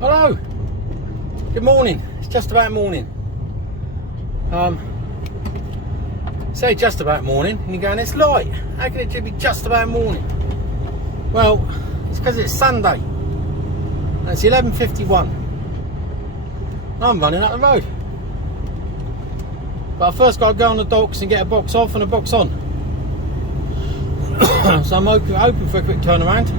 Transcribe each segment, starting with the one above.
Hello. Good morning. It's just about morning. Say just about morning, and you're going, it's light. How can it be just about morning? Well, it's because it's Sunday. And it's 11:51. I'm running up the road. But I first got to go on the docks and get a box off and a box on. So I'm open for a quick turnaround.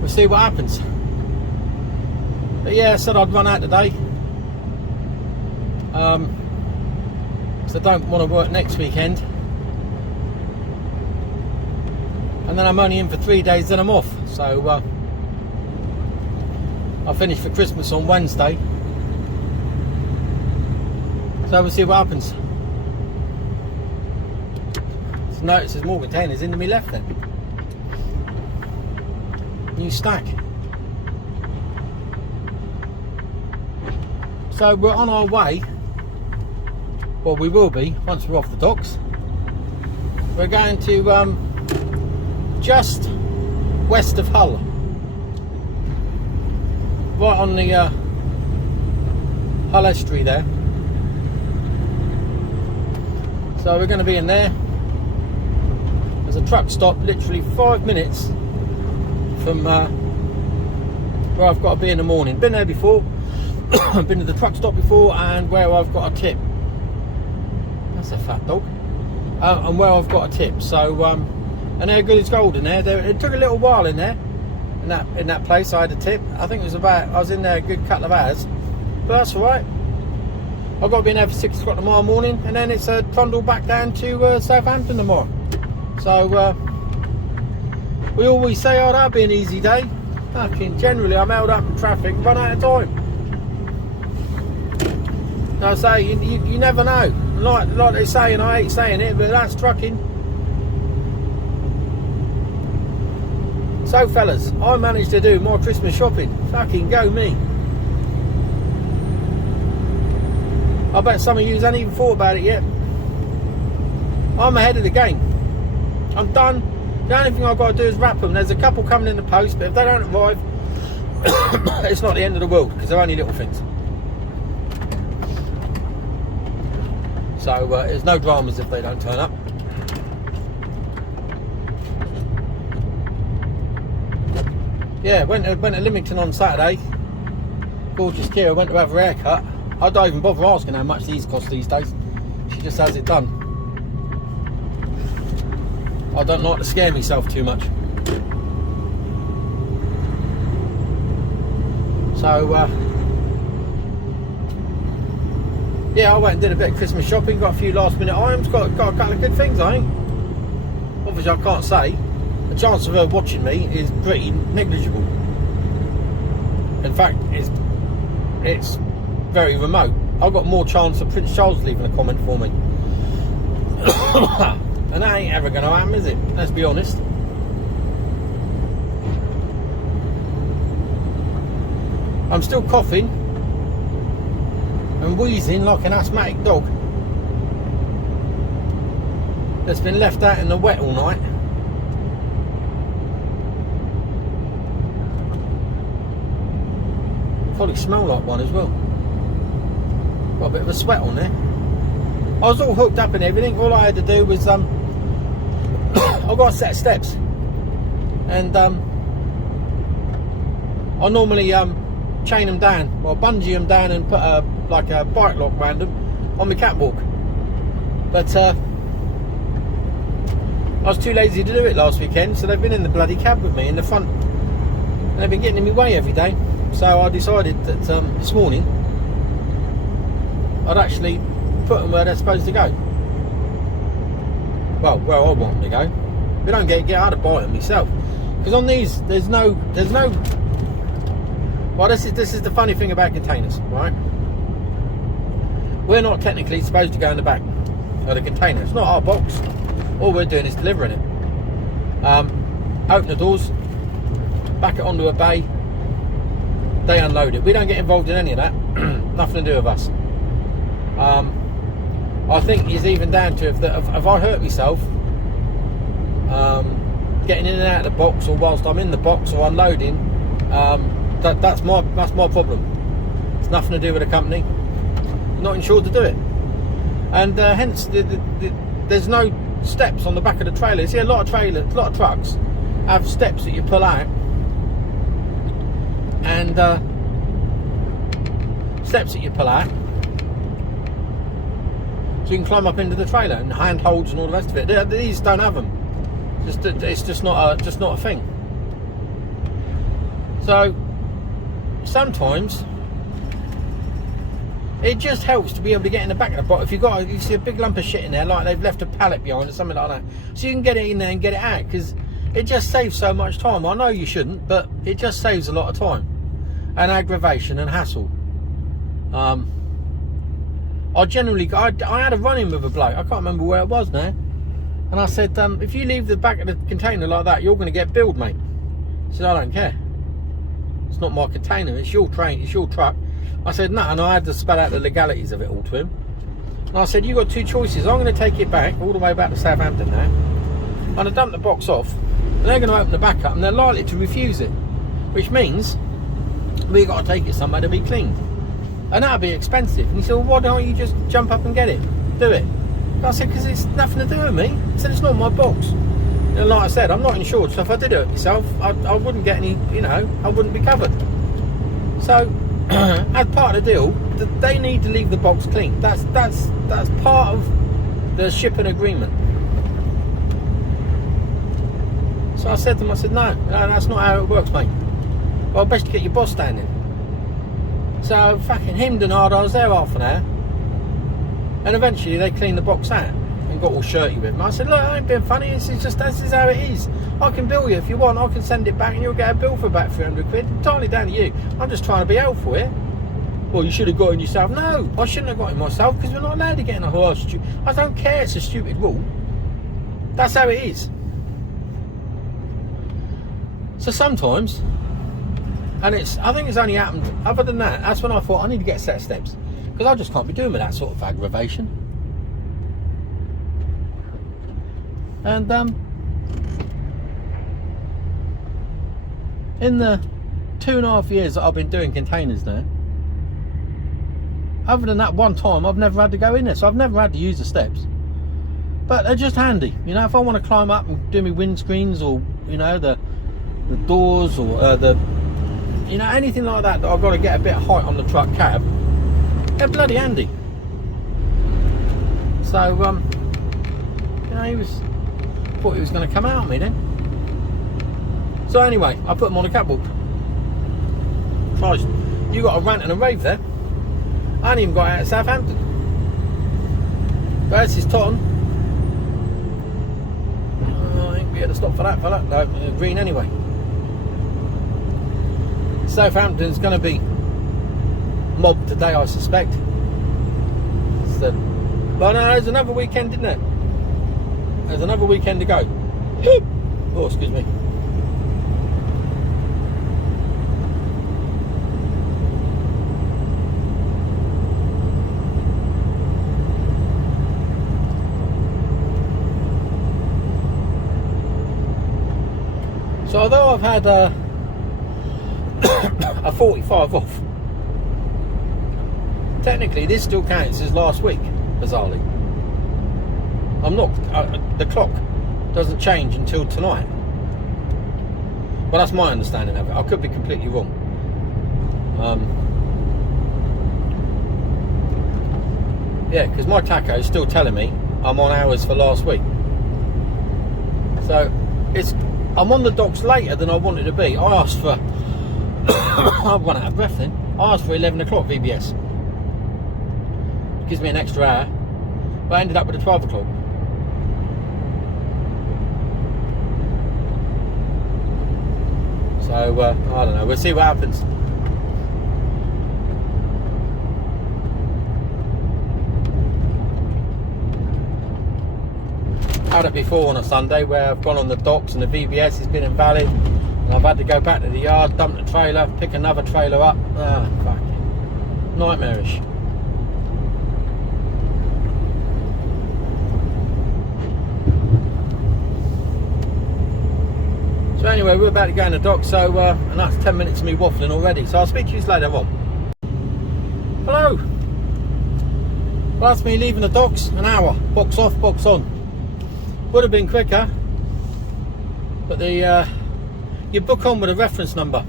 We'll see what happens. But yeah, I said I'd run out today. So I don't want to work next weekend. And then I'm only in for 3 days, then I'm off. So I'll finish for Christmas on Wednesday. So we'll see what happens. So notice there's more containers into me left then. New stack. So we're on our way. Well, we will be once we're off the docks. We're going to just west of Hull, right on the Hull estuary there. So we're going to be in there. There's a truck stop literally 5 minutes from where I've got to be in the morning. Been there before. Been to the truck stop before, and where I've got a tip. That's a fat dog. And where I've got a tip. So and they're good as gold in there. It took a little while in there. In that place I had a tip. I think it was I was in there a good couple of hours. But that's alright. I've got to be in there for 6 o'clock tomorrow morning, and then it's a trundle back down to Southampton tomorrow. So we always say, oh, that'll be an easy day. Fucking generally I'm held up in traffic, run out of time. I say, you never know. Like they say, and I hate saying it, but that's trucking. So fellas, I managed to do my Christmas shopping. Fucking go me. I bet some of you haven't even thought about it yet. I'm ahead of the game. I'm done. The only thing I've got to do is wrap them. There's a couple coming in the post, but if they don't arrive, it's not the end of the world, because they're only little things. So there's no dramas if they don't turn up. Yeah, went to Lymington on Saturday. Gorgeous Kira went to have her haircut. I don't even bother asking how much these cost these days. She just has it done. I don't like to scare myself too much. So yeah, I went and did a bit of Christmas shopping, got a few last minute items, got a couple of good things, I think. Obviously I can't say. The chance of her watching me is pretty negligible. In fact, it's very remote. I've got more chance of Prince Charles leaving a comment for me. And that ain't ever going to happen, is it? Let's be honest. I'm still coughing and wheezing like an asthmatic dog that's been left out in the wet all night. Probably smell like one as well. Got a bit of a sweat on there. I was all hooked up and everything. All I had to do was I've got a set of steps, and I normally chain them down, or bungee them down and put a bike lock around them on the catwalk. But I was too lazy to do it last weekend, so they've been in the bloody cab with me in the front, and they've been getting in my way every day. So I decided that this morning I'd actually put them where they're supposed to go. Well, where I want them to go. If I don't get out of bite them myself, because on these there's no. Well, this is the funny thing about containers, right? We're not technically supposed to go in the back of the container. It's not our box. All we're doing is delivering it. Open the doors, back it onto a bay. They unload it. We don't get involved in any of that. Nothing to do with us. I think it's even down to if I hurt myself, getting in and out of the box, or whilst I'm in the box or unloading, that's my problem. It's nothing to do with the company. I'm not insured to do it, and hence there's no steps on the back of the trailer. You see a lot of trucks have steps that you pull out, and so you can climb up into the trailer, and handholds and all the rest of it. These don't have them. It's just not a thing. So sometimes it just helps to be able to get in the back of the box. If you see a big lump of shit in there, like they've left a pallet behind or something like that, so you can get it in there and get it out, because it just saves so much time. I know you shouldn't, but it just saves a lot of time and aggravation and hassle. I had a run-in with a bloke, I can't remember where it was now, and I said, if you leave the back of the container like that, you're going to get billed, mate. He said, I don't care. It's not my container, it's your train, it's your truck. I said, no, and I had to spell out the legalities of it all to him. And I said, you've got two choices. I'm going to take it back, all the way back to Southampton now. I'm going to dump the box off, and they're going to open the back up, and they're likely to refuse it. Which means we've got to take it somewhere to be cleaned. And that'll be expensive. And he said, well, why don't you just jump up and get it? Do it. And I said, because it's nothing to do with me. He said, it's not my box. And like I said, I'm not insured, so if I did hurt myself, I wouldn't get any, I wouldn't be covered. So, as part of the deal, they need to leave the box clean. That's part of the shipping agreement. So I said to him, no, that's not how it works, mate. Well, best to get your boss standing. So fucking hemmed and hard, I was there half an hour, and eventually they cleaned the box out and got all shirty with me. I said, look, I ain't being funny, this is how it is. I can bill you if you want, I can send it back and you'll get a bill for about 300 quid, entirely down to you. I'm just trying to be helpful here. Well, you should have got it yourself. No, I shouldn't have got it myself, because we're not allowed to get in a horse. I don't care, it's a stupid rule. That's how it is. So sometimes, and I think it's only happened, other than that, that's when I thought I need to get a set of steps, because I just can't be doing with that sort of aggravation. And in the 2.5 years that I've been doing containers now, other than that one time, I've never had to go in there, so I've never had to use the steps. But they're just handy, if I want to climb up and do my windscreens, or the doors, or anything like that I've got to get a bit of height on the truck cab, they're bloody handy. So thought he was going to come out on me then. So anyway, I put them on the catwalk. Christ, you got a rant and a rave there. I ain't even got out of Southampton. But this is Tottenham. I ain't be able to stop for that fella. No, green anyway. Southampton's going to be mobbed today, I suspect. So, but no, there's another weekend, isn't it? There's another weekend to go. Oh, excuse me. So although I've had a 45 off, technically this still counts as last week, bizarrely. The clock doesn't change until tonight. But that's my understanding of it. I could be completely wrong. Yeah, because my taco is still telling me I'm on hours for last week. So I'm on the docks later than I wanted to be. I asked for I've run out of breath then. I asked for 11 o'clock VBS. Gives me an extra hour. But I ended up with a 12 o'clock. So, I don't know. We'll see what happens. I've had it before on a Sunday where I've gone on the docks and the VBS has been invalid. And I've had to go back to the yard, dump the trailer, pick another trailer up. Fucking nightmarish. Anyway, we're about to go in the dock, so and that's 10 minutes of me waffling already. So I'll speak to you later on. Hello. Well, that's me leaving the docks. An hour. Box off, box on. Would have been quicker, but the you book on with a reference number,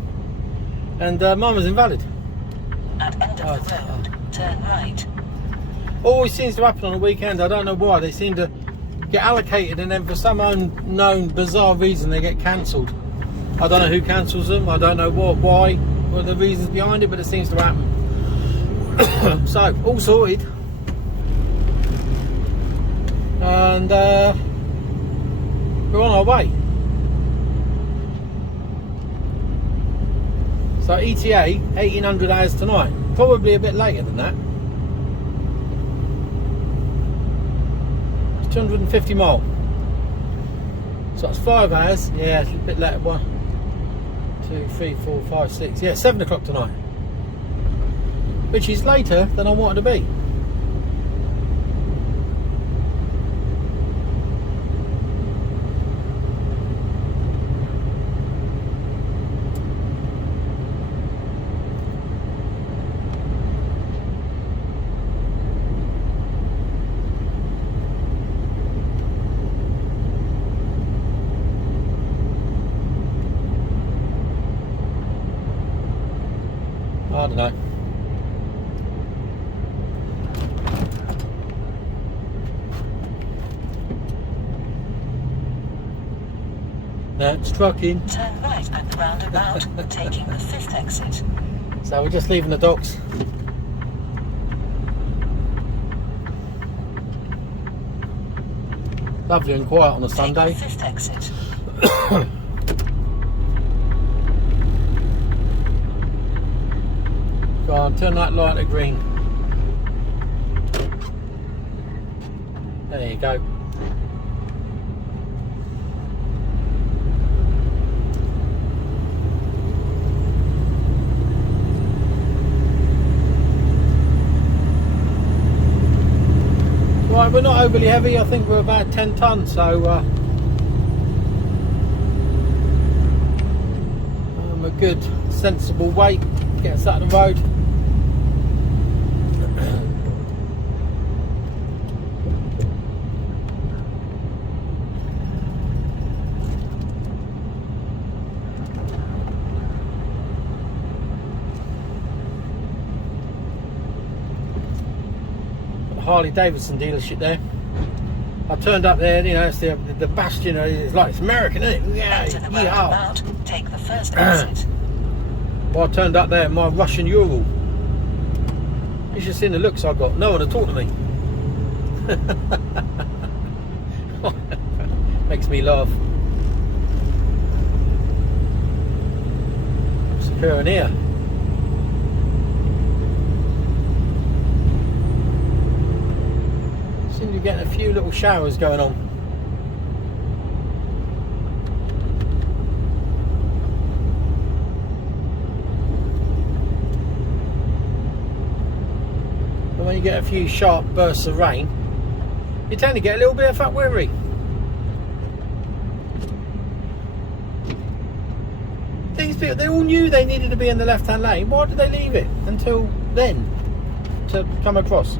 and mine was invalid. At end of the road, turn right. Always seems to happen on the weekend. I don't know why. They seem to get allocated and then for some unknown bizarre reason they get cancelled. I don't know who cancels them. I don't know why, what are the reasons behind it, but it seems to happen. So, all sorted. And we're on our way. So ETA, 1800 hours tonight. Probably a bit later than that. 250 mile. So that's 5 hours. Yeah, it's a bit later. 1, 2, 3, 4, 5, 6. Yeah, 7 o'clock tonight. Which is later than I wanted to be. I don't know. No, it's trucking. Turn right at the roundabout, taking the 5th exit. So we're just leaving the docks. Lovely and quiet on a Sunday. Take the 5th exit. Go on, turn that light to green. There you go. Right, we're not overly heavy. I think we're about 10 tonnes, so a good, sensible weight. Get us out of the road. Harley Davidson dealership there. I turned up there, you know, it's the bastion, it's like, it's American, isn't it? Yeah, Enter the roundabout, take the 1st exit. Well, I turned up there in my Russian Ural. You should have seen the looks I got. No one to talk to me. Makes me laugh. What's occurring here? Seem to be getting a few little showers going on. But when you get a few sharp bursts of rain, you tend to get a little bit of fat weary. These people, they all knew they needed to be in the left-hand lane. Why did they leave it until then to come across?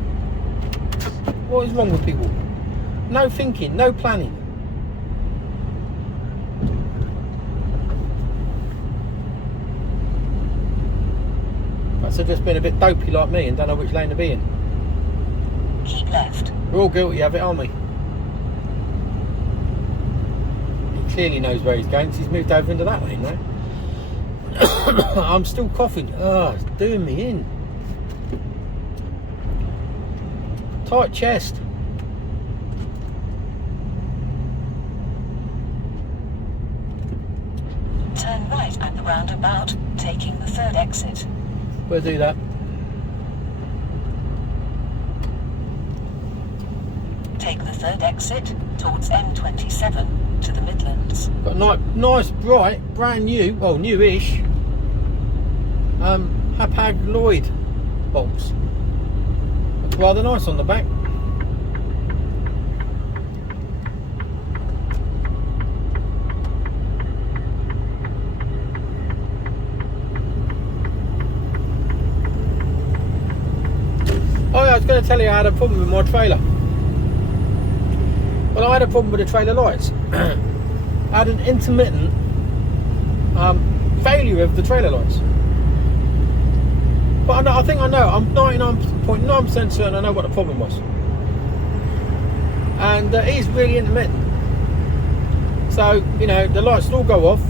What is wrong with people? No thinking, no planning. Perhaps they've just been a bit dopey like me and don't know which lane to be in. Keep left. We're all guilty of it, aren't we? He clearly knows where he's going because he's moved over into that lane now. I'm still coughing. Ah, it's doing me in. Tight chest. Turn right at the roundabout, taking the 3rd exit. We'll do that. Take the 3rd exit towards M27 to the Midlands. Got a nice, bright, brand new, well, newish, Hapag Lloyd box. That's rather nice on the back. Did I tell you I had a problem with my trailer? Well, I had a problem with the trailer lights. I had an intermittent failure of the trailer lights. But I think I know. I'm 99.9% certain I know what the problem was. And it is really intermittent. So, the lights all go off.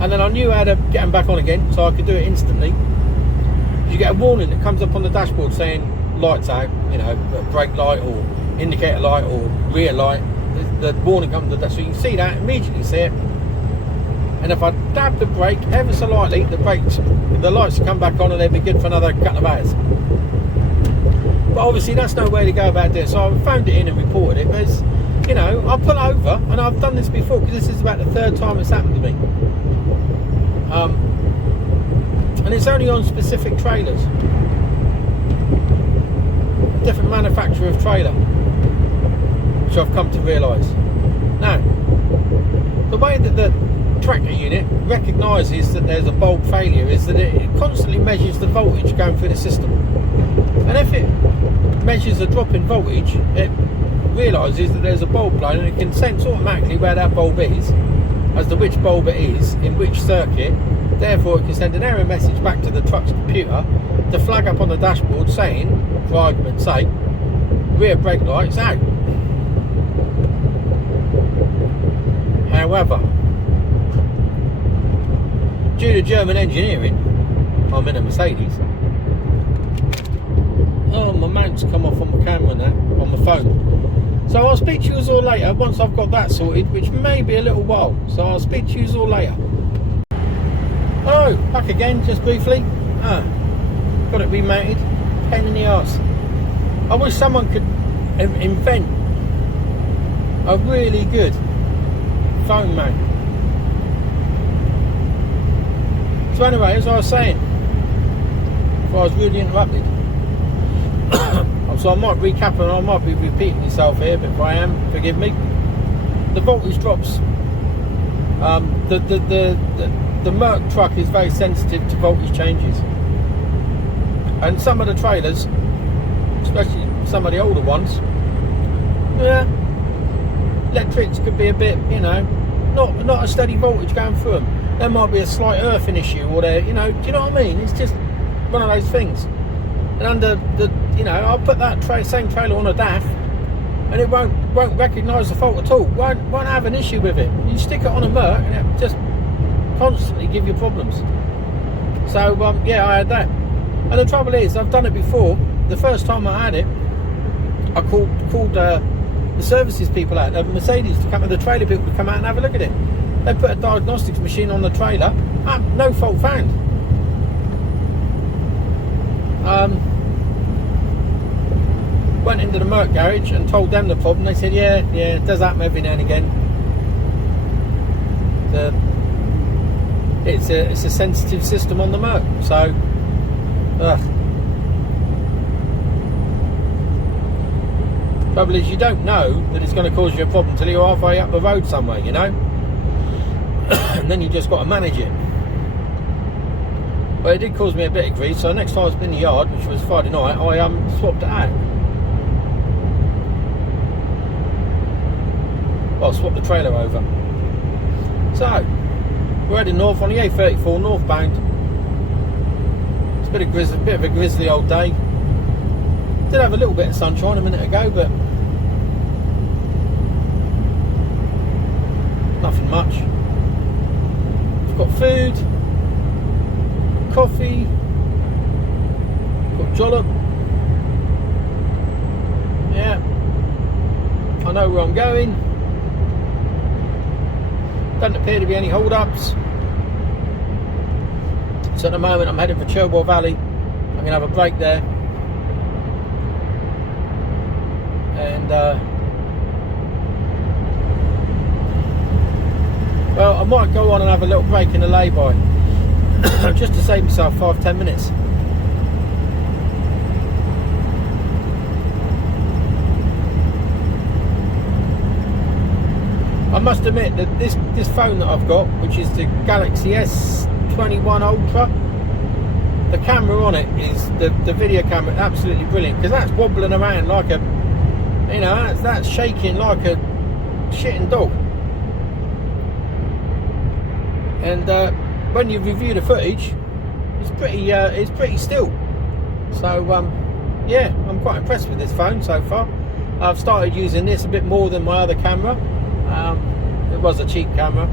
And then I knew how to get them back on again, so I could do it instantly. You get a warning that comes up on the dashboard saying lights out, brake light or indicator light or rear light. The warning comes to that, so you can see that, immediately see it. And if I dab the brake ever so lightly, the lights will come back on and they'll be good for another couple of hours. But obviously that's no way to go about this. So I phoned it in and reported it. But I pull over, and I've done this before because this is about the third time it's happened to me. And it's only on specific trailers. Different manufacturer of trailer, which I've come to realise. Now, the way that the tractor unit recognises that there's a bulb failure is that it constantly measures the voltage going through the system. And if it measures a drop in voltage, it realises that there's a bulb blown, and it can sense automatically where that bulb is, as to which bulb it is, in which circuit. Therefore, it can send an error message back to the truck's computer to flag up on the dashboard saying, for argument's sake, rear brake lights out. However, due to German engineering, I'm in a Mercedes. Oh, my mount's come off on my camera now, on my phone. So I'll speak to you all later once I've got that sorted, which may be a little while. So I'll speak to you all later. Oh, back again, just briefly. Got it remounted. Pain in the arse. I wish someone could invent a really good phone mount. So anyway, as I was saying, before I was rudely interrupted, so I might recap and I might be repeating myself here, but if I am, forgive me. The voltage drops. The Merc truck is very sensitive to voltage changes, and some of the trailers, especially some of the older ones, electrics could be a bit, not a steady voltage going through them. There might be a slight earthing issue, or there, do you know what I mean? It's just one of those things. And under I'll put that same trailer on a DAF, and it won't recognise the fault at all. Won't have an issue with it. You stick it on a Merc, and it just constantly give you problems. So I had that, and the trouble is, I've done it before. The first time I had it, I called the services people out, the Mercedes, to come, the trailer people to come out and have a look at it. They put a diagnostics machine on the trailer, no fault found. Went into the Merc garage and told them the problem. They said, yeah, it does happen every now and again. It's a sensitive system on the Merc, so trouble is, you don't know that it's going to cause you a problem until you're halfway up the road somewhere, and then you just got to manage it. But it did cause me a bit of grief, so next time I was in the yard, which was Friday night, I swapped it out. Well, swapped the trailer over. So we're heading north on the A34 northbound. It's a bit of a grisly old day. Did have a little bit of sunshine a minute ago, but nothing much. We've got food, coffee, got jollop. Yeah, I know where I'm going. Doesn't appear to be any hold-ups. So at the moment I'm heading for Cherbourg Valley. I'm going to have a break there. And well, I might go on and have a little break in the lay-by just to save myself 5-10 minutes. I must admit that this phone that I've got, which is the Galaxy S21 Ultra, the camera on it is the video camera, absolutely brilliant, because that's wobbling around like a, you know, that's shaking like a shitting dog. And when you review the footage, it's pretty still. So yeah, I'm quite impressed with this phone so far. I've started using this a bit more than my other camera. It was a cheap camera,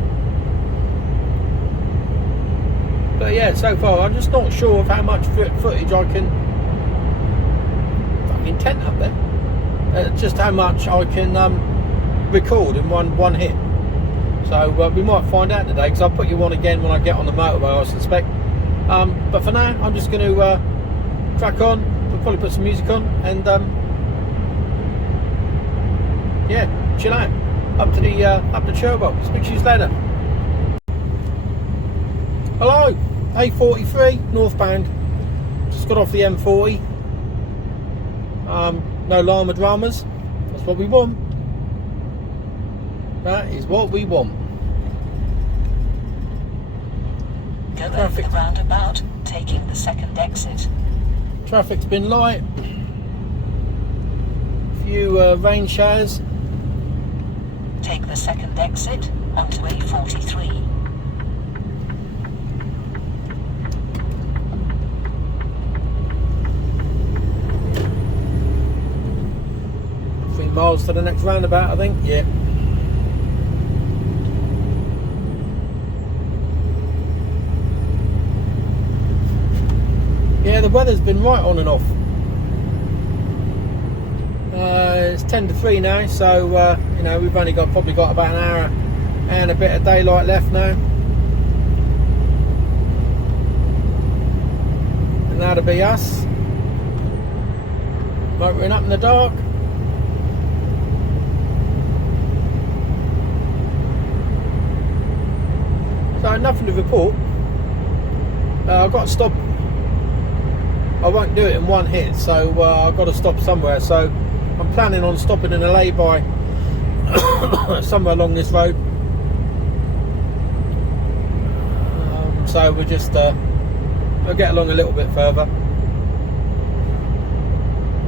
but yeah, so far I'm just not sure of how much footage I can fucking tent up there. Just how much I can record in one hit. So we might find out today, because I'll put you on again when I get on the motorway, I suspect. But for now, I'm just going to crack on. We'll probably put some music on and yeah, chill out up to the turbo. Speak to you later. Hello, A43 northbound. Just got off the M40. No llama dramas. That's what we want. That is what we want. Go over the roundabout, taking the second exit. Traffic's been light. A few rain showers. Take the second exit onto A43. 3 miles to the next roundabout, I think. Yeah. Yeah, the weather's been right on and off. It's 10 to 3 now, so you know, we've only probably got about an hour and a bit of daylight left now. And that'll be us motoring up in the dark. So nothing to report. I've got to stop. I won't do it in one hit, so I've got to stop somewhere. So I'm planning on stopping in a lay-by somewhere along this road. So we'll just we'll get along a little bit further,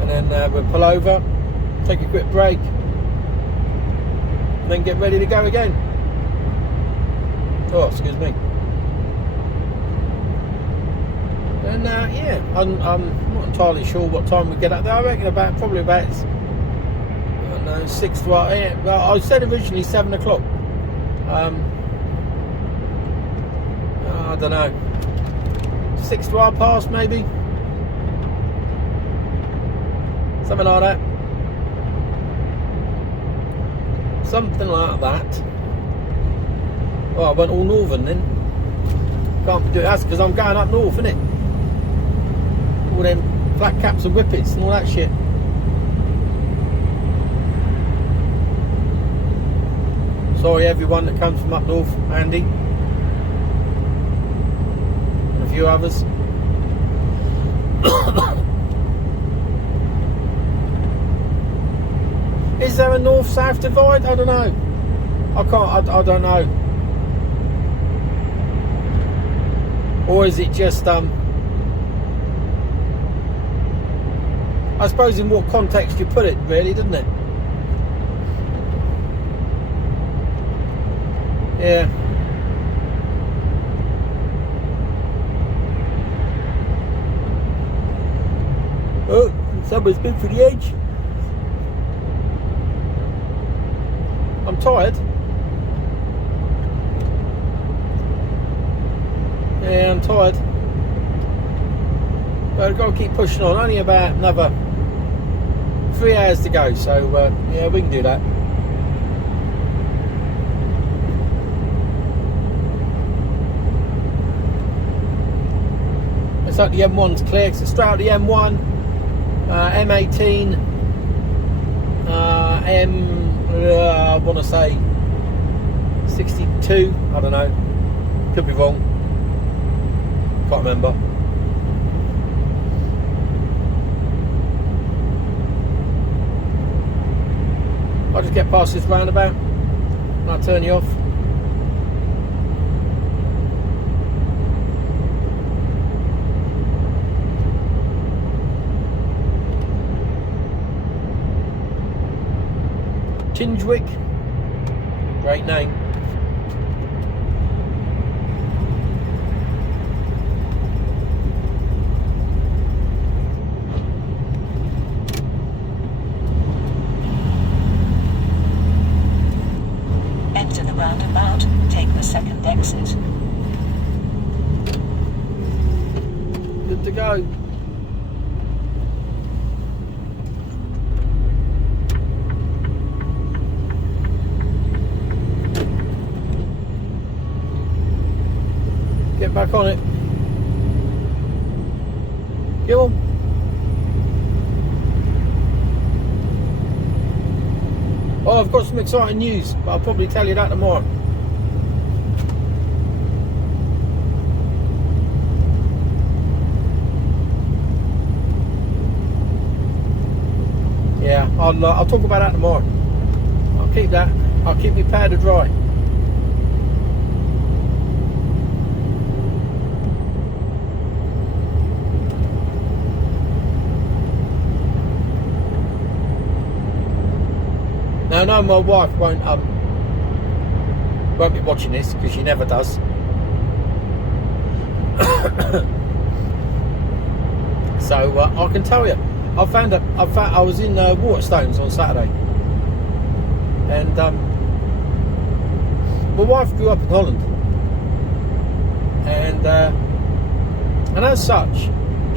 and then we'll pull over, take a quick break, and then get ready to go again. Oh, excuse me. And yeah, I'm not entirely sure what time we get up there. I reckon probably about, I don't know, 6 to 8. Yeah, well, I said originally 7 o'clock. I don't know, 6 to 8 maybe, something like that. Something like that. Oh, I went all northern then. Can't do it. That's because I'm going up north, innit? All them flat caps and whippets and all that shit. Sorry everyone that comes from up north, Andy and a few others. Is there a north-south divide? I don't know. I don't know. Or is it just I suppose in what context you put it, really, doesn't it? Yeah. Oh, someone's been for the edge. I'm tired. Yeah, I'm tired. But I've got to keep pushing on. Only about another 3 hours to go, so yeah, we can do that. It's like the M1's clear, because it's straight out the M1, M18, I want to say 62, I don't know, could be wrong, can't remember. I'll just get past this roundabout and I'll turn you off. Tingewick. Great name. Enter the roundabout, take the second exit. Good to go. Get back on it. Come on. Oh, I've got some exciting news, but I'll probably tell you that tomorrow. Yeah, I'll talk about that tomorrow. I'll keep that. I'll keep my powder dry. Now, no, my wife won't be watching this because she never does. So I can tell you, I was in Waterstones on Saturday, and my wife grew up in Holland, and as such,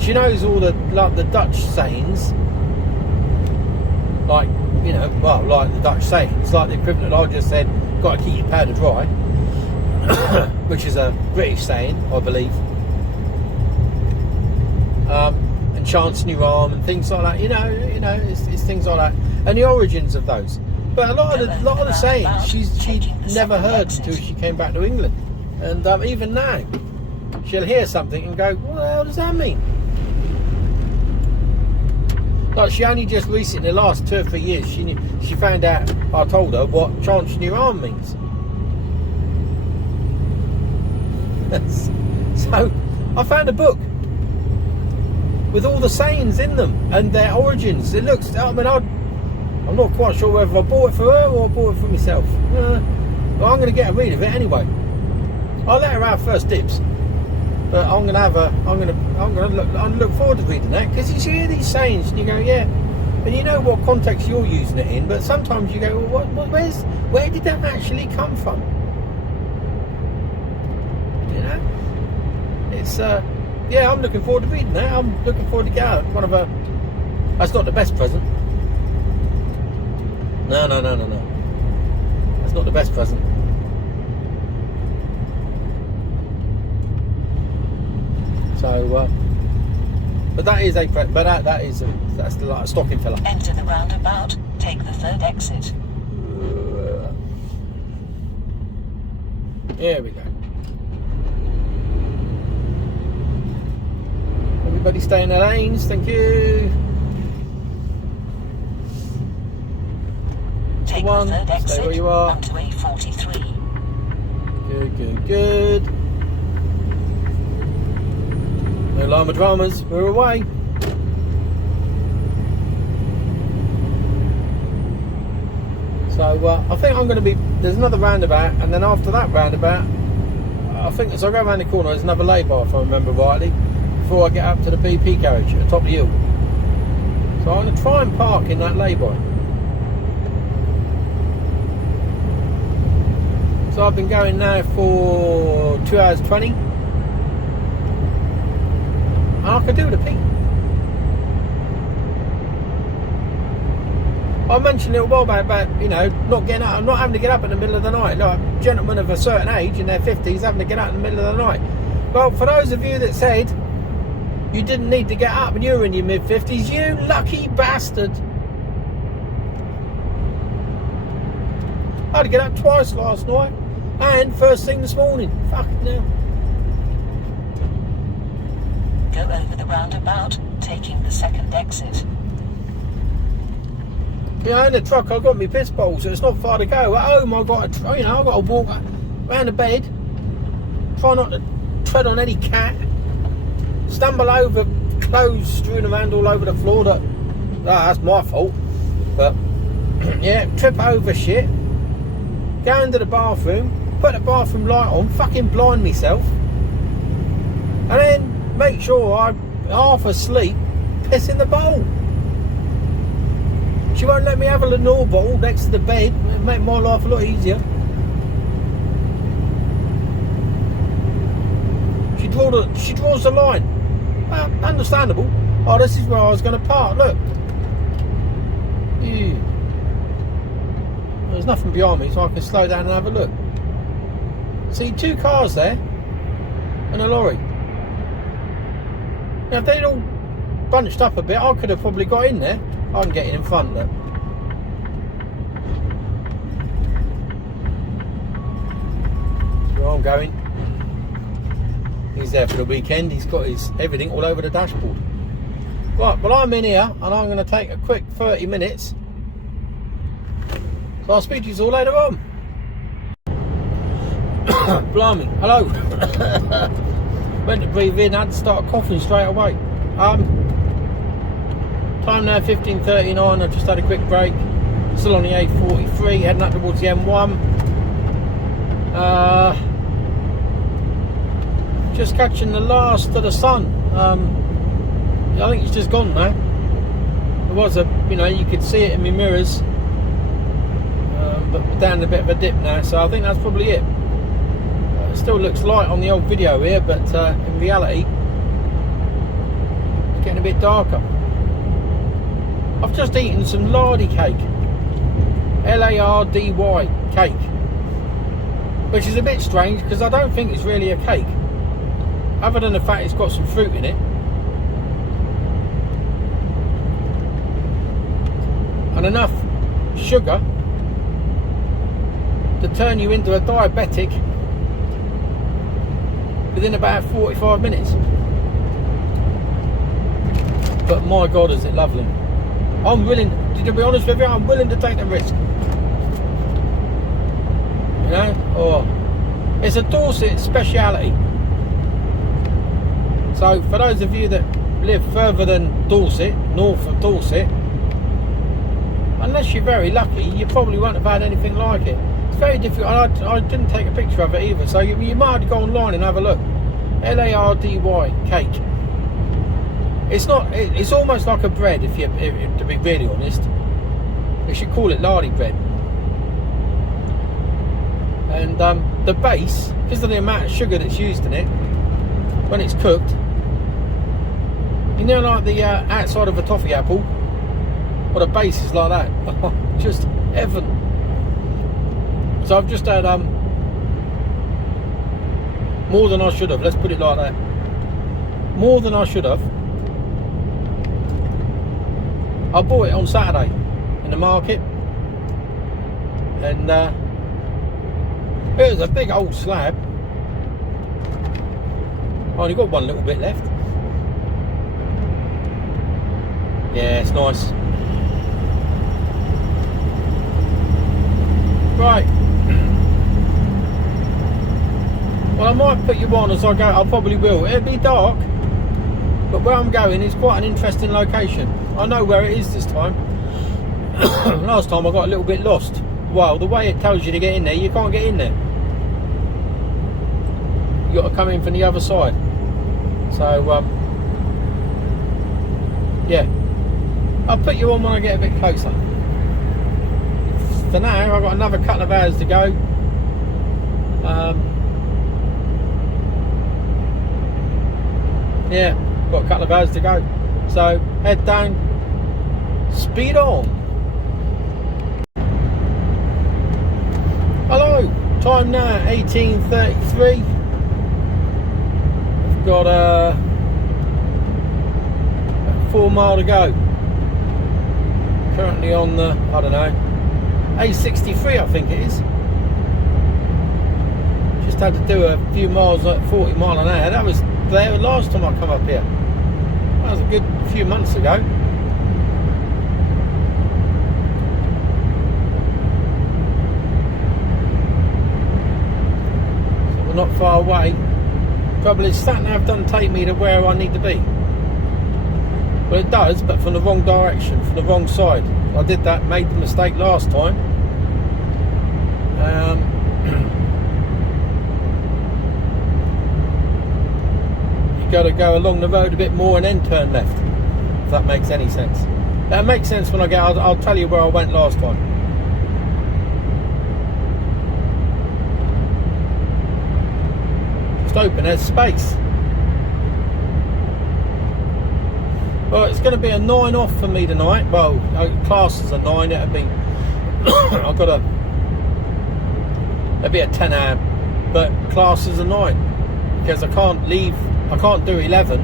she knows all the Dutch sayings, like, you know, well, like the Dutch sayings, like the equivalent I just said, got to keep your powder dry, which is a British saying, I believe. And chancing your arm and things like that, you know, it's things like that, and the origins of those. But a lot of the sayings she'd never heard until she came back to England, and even now, she'll hear something and go, "What the hell does that mean?" Like, she only just recently, the last 2 or 3 years, she found out, I told her, what chancing your arm means. So, I found a book with all the sayings in them and their origins. It looks, I mean, I'm not quite sure whether I bought it for her or I bought it for myself. But I'm going to get a read of it anyway. I'll let her have first dibs. But I'm gonna look forward to reading that, because you hear these sayings and you go, yeah, and you know what context you're using it in, but sometimes you go, well, where did that actually come from? You know, it's yeah, I'm looking forward to reading that. I'm looking forward to get out one of her. That's not the best present. No. That's not the best present. So, but that is that's the like stocking filler. Enter the roundabout, take the third exit. Here we go. Everybody stay in their lanes, thank you. Take the third exit, stay where you are. onto A43. Good. No llama dramas, we're away. So I think I'm going to be, there's another roundabout, and then after that roundabout, I think as I go around the corner, there's another lay-by, if I remember rightly, before I get up to the BP garage at the top of the hill. So I'm going to try and park in that lay-by. So I've been going now for 2 hours 20. And I could do with a pee. I mentioned a little while about, you know, not having to get up in the middle of the night. Like gentlemen of a certain age in their 50s having to get up in the middle of the night. Well, for those of you that said you didn't need to get up and you were in your mid-50s, you lucky bastard. I had to get up twice last night and first thing this morning. Fuck it now. Go over the roundabout, taking the second exit. Yeah, in the truck I've got my piss bowl, so it's not far to go. At home I've got to walk around the bed, try not to tread on any cat, stumble over clothes strewn around all over the floor. That's my fault. But Yeah, trip over shit, go into the bathroom, put the bathroom light on, fucking blind myself, and then make sure I'm half asleep, piss in the bowl. She won't let me have a Lenore bottle next to the bed. It'll make my life a lot easier. She draws the line. Understandable. Oh, this is where I was going to park. Look. Ew. There's nothing behind me, so I can slow down and have a look. See, 2 cars there and a lorry. Now, if they'd all bunched up a bit, I could have probably got in there. I'm getting in front of them. That's where I'm going. He's there for the weekend. He's got his everything all over the dashboard. Right, well, I'm in here and I'm going to take a quick 30 minutes. So I'll speak to you all later on. Blimey, hello. Went to breathe in, had to start coughing straight away. Time now 15:39. I just had a quick break. Still on the A43, heading up towards the M1. Just catching the last of the sun. I think it's just gone now. There was you could see it in my mirrors, but we're down a bit of a dip now, so I think that's probably it. It still looks light on the old video here, but in reality, it's getting a bit darker. I've just eaten some lardy cake, L-A-R-D-Y cake, which is a bit strange because I don't think it's really a cake, other than the fact it's got some fruit in it and enough sugar to turn you into a diabetic within about 45 minutes. But my God, is it lovely. I'm willing, to be honest with you, I'm willing to take the risk. You know? Oh, it's a Dorset speciality. So for those of you that live further than Dorset, north of Dorset, unless you're very lucky, you probably won't have had anything like it. It's very difficult. I didn't take a picture of it either, so you might have to go online and have a look. L-A-R-D-Y cake. It's not. It's almost like a bread, if to be really honest. They should call it lardy bread. And the base, because of the amount of sugar that's used in it, when it's cooked, you know, like the outside of a toffee apple, well, the base is like that. Just heaven. So I've just had more than I should have. Let's put it like that. More than I should have. I bought it on Saturday in the market, and it was a big old slab. I only got one little bit left. Yeah, it's nice. Right. Well, I might put you on as I go. I probably will. It'll be dark, but where I'm going is quite an interesting location. I know where it is this time. Last time I got a little bit lost. Well, the way it tells you to get in there, you can't get in there. You got to come in from the other side. So, yeah. I'll put you on when I get a bit closer. For now, I've got another couple of hours to go. Yeah, got a couple of hours to go. So, head down, speed on. Hello, time now 18:33. I've got 4 mile to go. Currently on the, I don't know, A63 I think it is. Just had to do a few miles at 40 mile an hour. That was there last time I come up here. That was a good few months ago. So we're not far away. Trouble is, sat-nav doesn't take me to where I need to be. Well, it does, but from the wrong direction, from the wrong side. I did that, made the mistake last time. You got to go along the road a bit more and then turn left, if that makes any sense. That makes sense when I get. I'll tell you where I went last time. Just open, there's space. Well, it's going to be a 9 off for me tonight. Well, class is a 9. It'll be. I've got it'll be a 10 hour, but class is a 9 because I can't leave. I can't do 11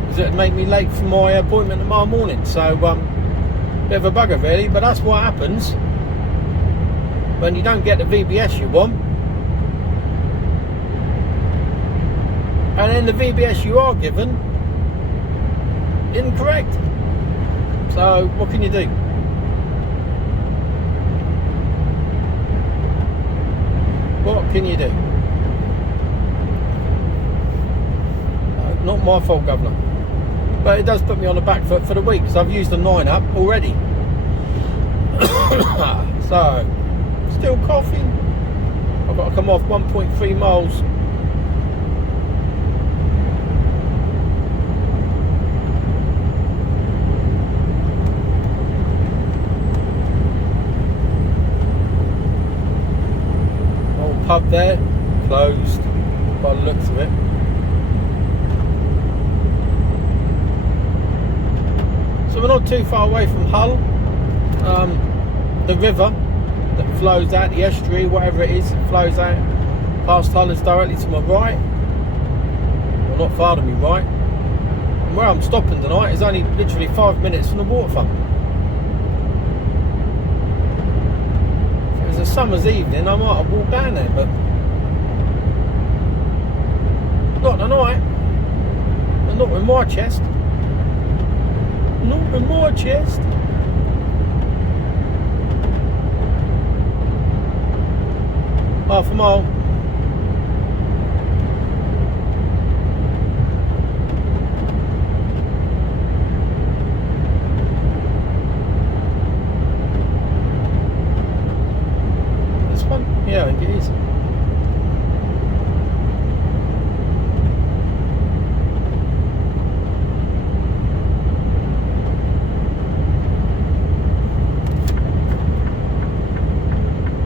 because it'd make me late for my appointment tomorrow morning. So, bit of a bugger really. But that's what happens when you don't get the VBS you want, and then the VBS you are given incorrect. So what can you do? What can you do? Not my fault, Governor. But it does put me on the back foot for the week because I've used the 9 up already. So, still coughing. I've got to come off 1.3 miles. Pub there, closed by the looks of it. So we're not too far away from Hull. The river that flows out, the estuary, whatever it is, it flows out past Hull is directly to my right. Well, not far to me right. And where I'm stopping tonight is only literally 5 minutes from the waterfront. A summer's evening, I might have walked down there, but not tonight. And not with my chest. Not with my chest. Half a mile. Yeah, I think it is.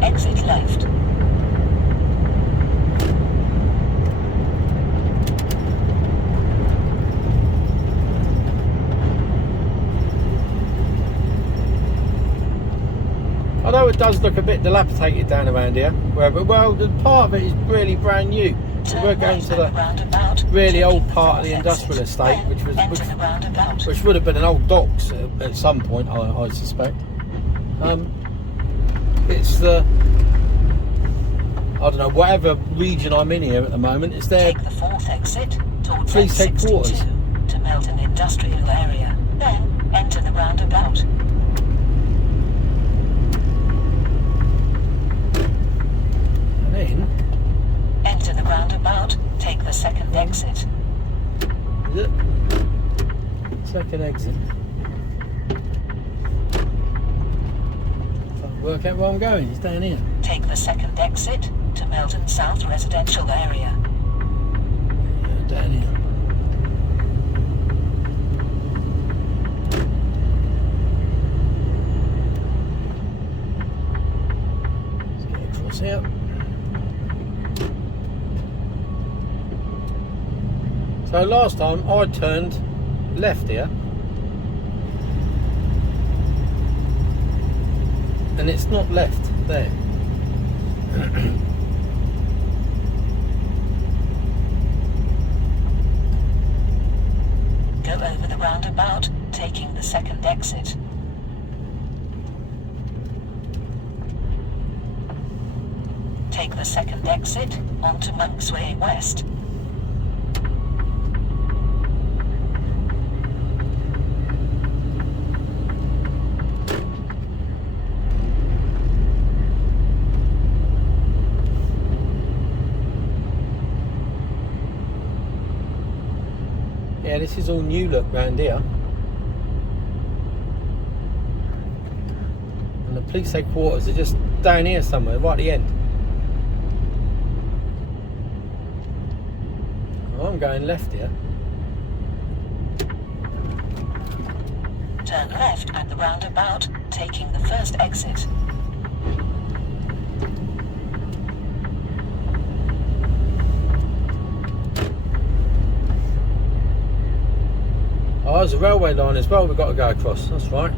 Exit left. Although it does look a bit dilapidated down around here, well, the part of it is really brand new. So we're going to the really old part of the industrial estate, which would have been an old docks at some point, I suspect. It's the, I don't know, whatever region I'm in here at the moment. It's their Take the 4th exit towards police headquarters to Melton Industrial Area. Then enter the roundabout. Enter the roundabout, take the 2nd exit. Is it? 2nd exit. Can't work out where I'm going, it's down here. Take the 2nd exit to Melton South Residential Area. Yeah, down here. Let's get across here. So last time I turned left here, and it's not left there. Go over the roundabout, taking the 2nd exit. Take the 2nd exit onto Monks Way West. Yeah, this is all new look round here. Police headquarters are just down here somewhere, right at the end. Oh, I'm going left here. Turn left at the roundabout, taking the first exit. Oh, there's a railway line as well we've got to go across, that's right.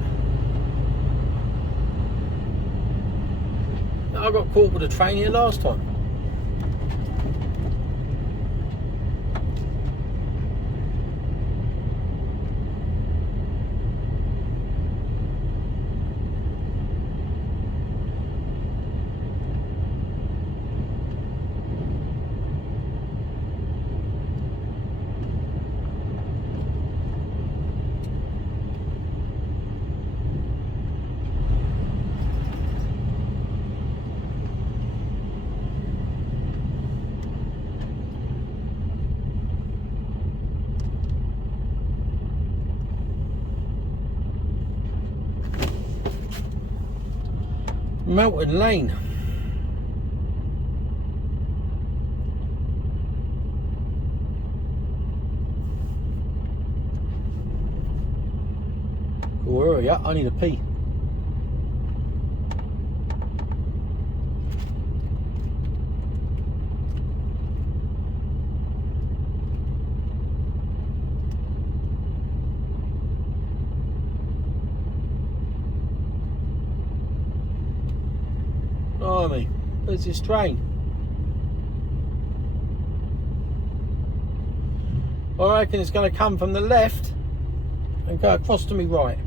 I got caught with a train here last time. Melton Lane. Where are you? I need a pee. Blimey, where's this train? I reckon it's going to come from the left and go across to me right.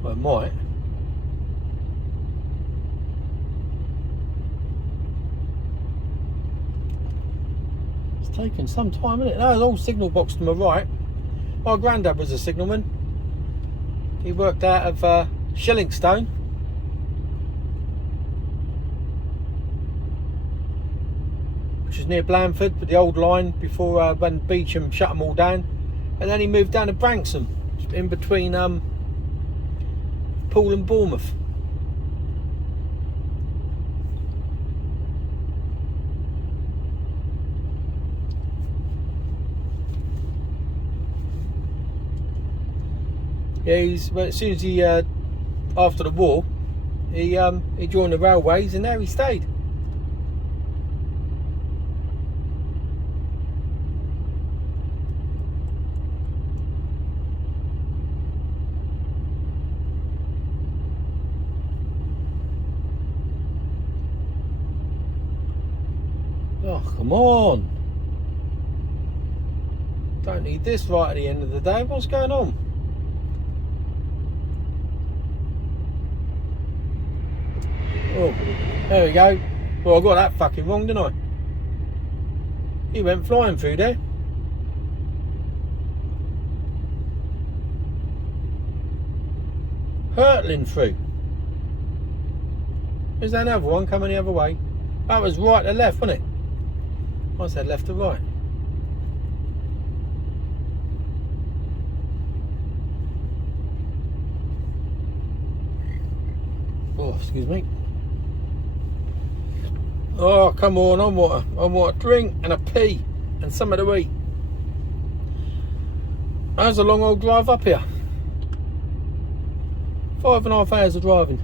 Well, it might. It's taken some time, isn't it? No, there's an old signal box to my right. My granddad was a signalman. He worked out of Shillingstone. Which is near Blandford, but the old line before when Beecham shut them all down. And then he moved down to Branksome, in between Poole and Bournemouth. Yeah, well, as soon as he after the war, he joined the railways, and there he stayed. Oh, come on. Don't need this right at the end of the day. What's going on? Oh, there we go. Well, I got that fucking wrong, didn't I? He went flying through there. Hurtling through. There's another one coming the other way. That was right to left, wasn't it? I said left to right. Oh, excuse me. Oh, come on, I want a drink and a pee and something to eat. That was a long old drive up here. 5.5 hours of driving.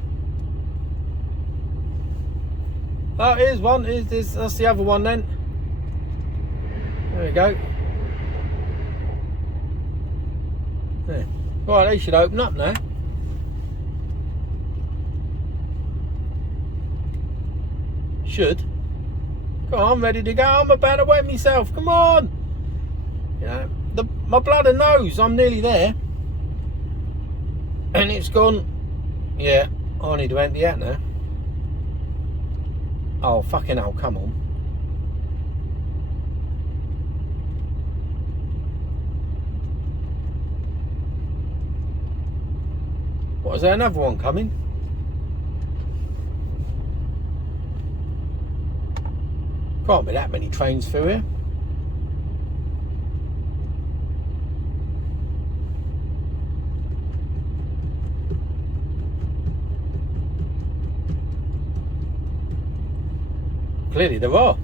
Oh, here's one. That's the other one then. There we go. There. Right, they should open up now. Should. Come on, I'm ready to go. I'm about to wet myself. Come on. You know, my bloody nose. I'm nearly there. And it's gone. Yeah, I need to empty out now. Oh, fucking hell, come on. What, is there another one coming? Can't be that many trains through here. Clearly there are.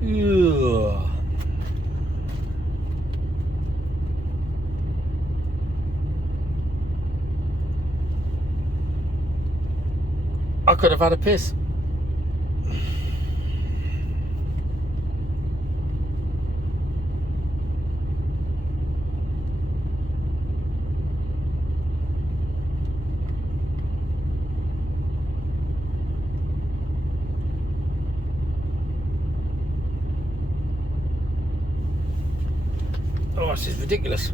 Ugh. I could have had a piss. Oh, this is ridiculous.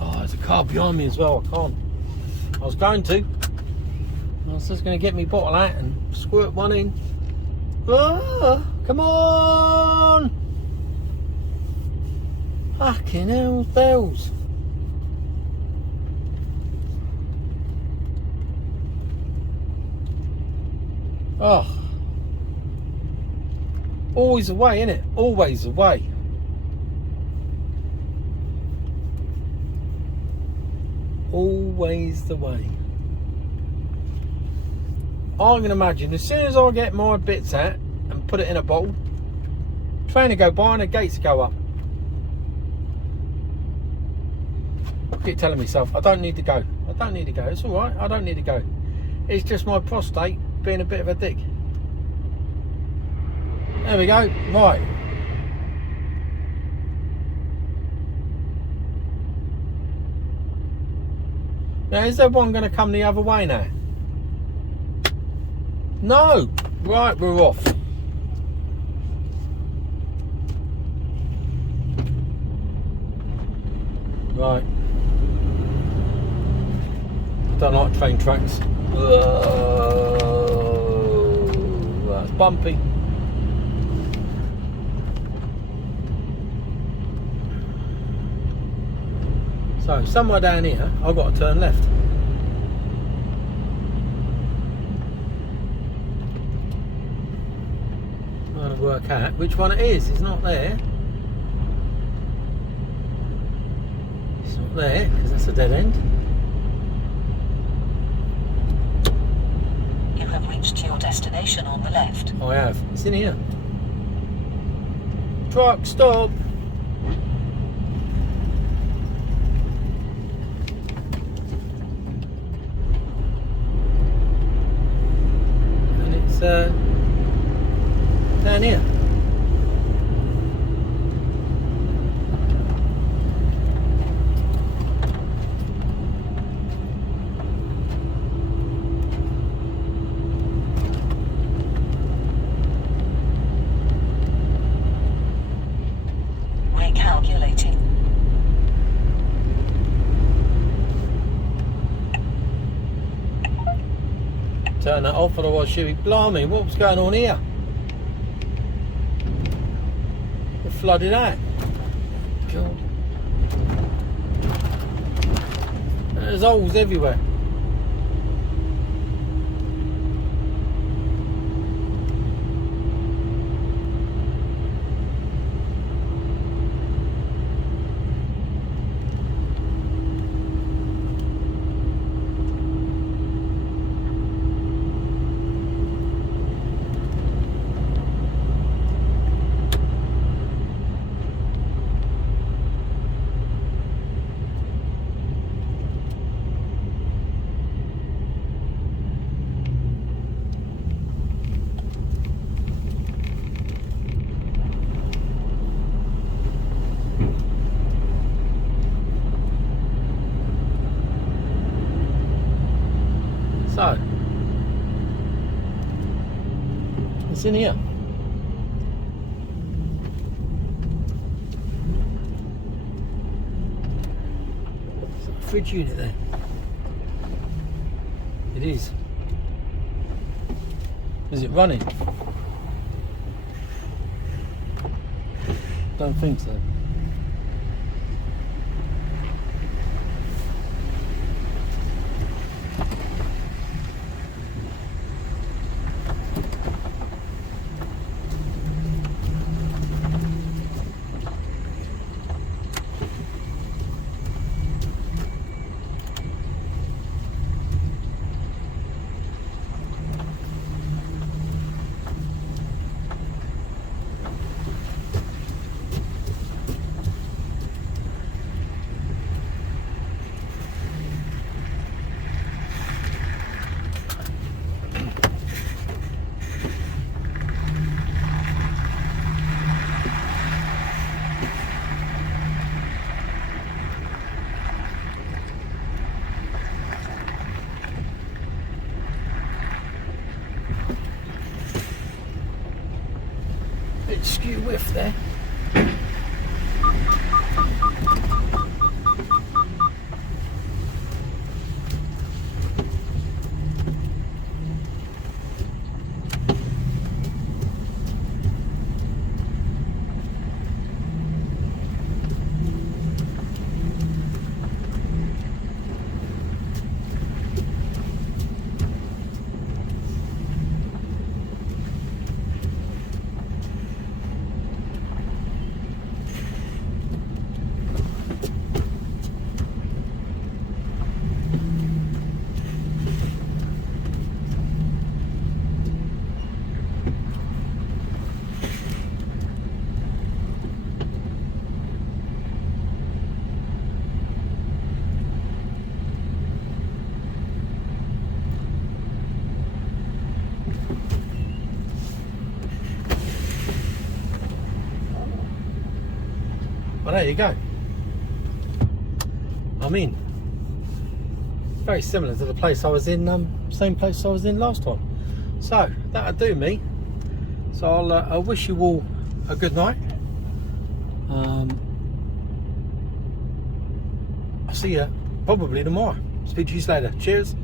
Oh, there's a car behind me as well. I can't. I was going to. I was just going to get me bottle out and squirt one in. Oh, come on! Fucking hell's bells. Oh, always the way, innit? Always the way. Always the way. I can imagine as soon as I get my bits out and put it in a bottle, train to go by and the gates go up. I keep telling myself I don't need to go. I don't need to go. It's all right. I don't need to go. It's just my prostate being a bit of a dick. There we go. Right. Now, is there one going to come the other way now? No. Right, we're off. Right. Don't like train tracks. That's bumpy. So somewhere down here I've got to turn left. I'm trying to work out which one it is. It's not there. It's not there because that's a dead end. You have reached your destination on the left. I have. It's in here. Truck, stop. And it's down here. Recalculating. Turn that off, otherwise she'll be blimey. What's going on here? It flooded out. God. There's holes everywhere. So, What's in here? Is that a fridge unit there? It is. Is it running? Don't think so. Bit skew whiff there. Well, there you go. I'm in. Very similar to the place I was in, same place I was in last time. So that'll do me. So I'll wish you all a good night. I'll see you probably tomorrow. Speak to you later. Cheers.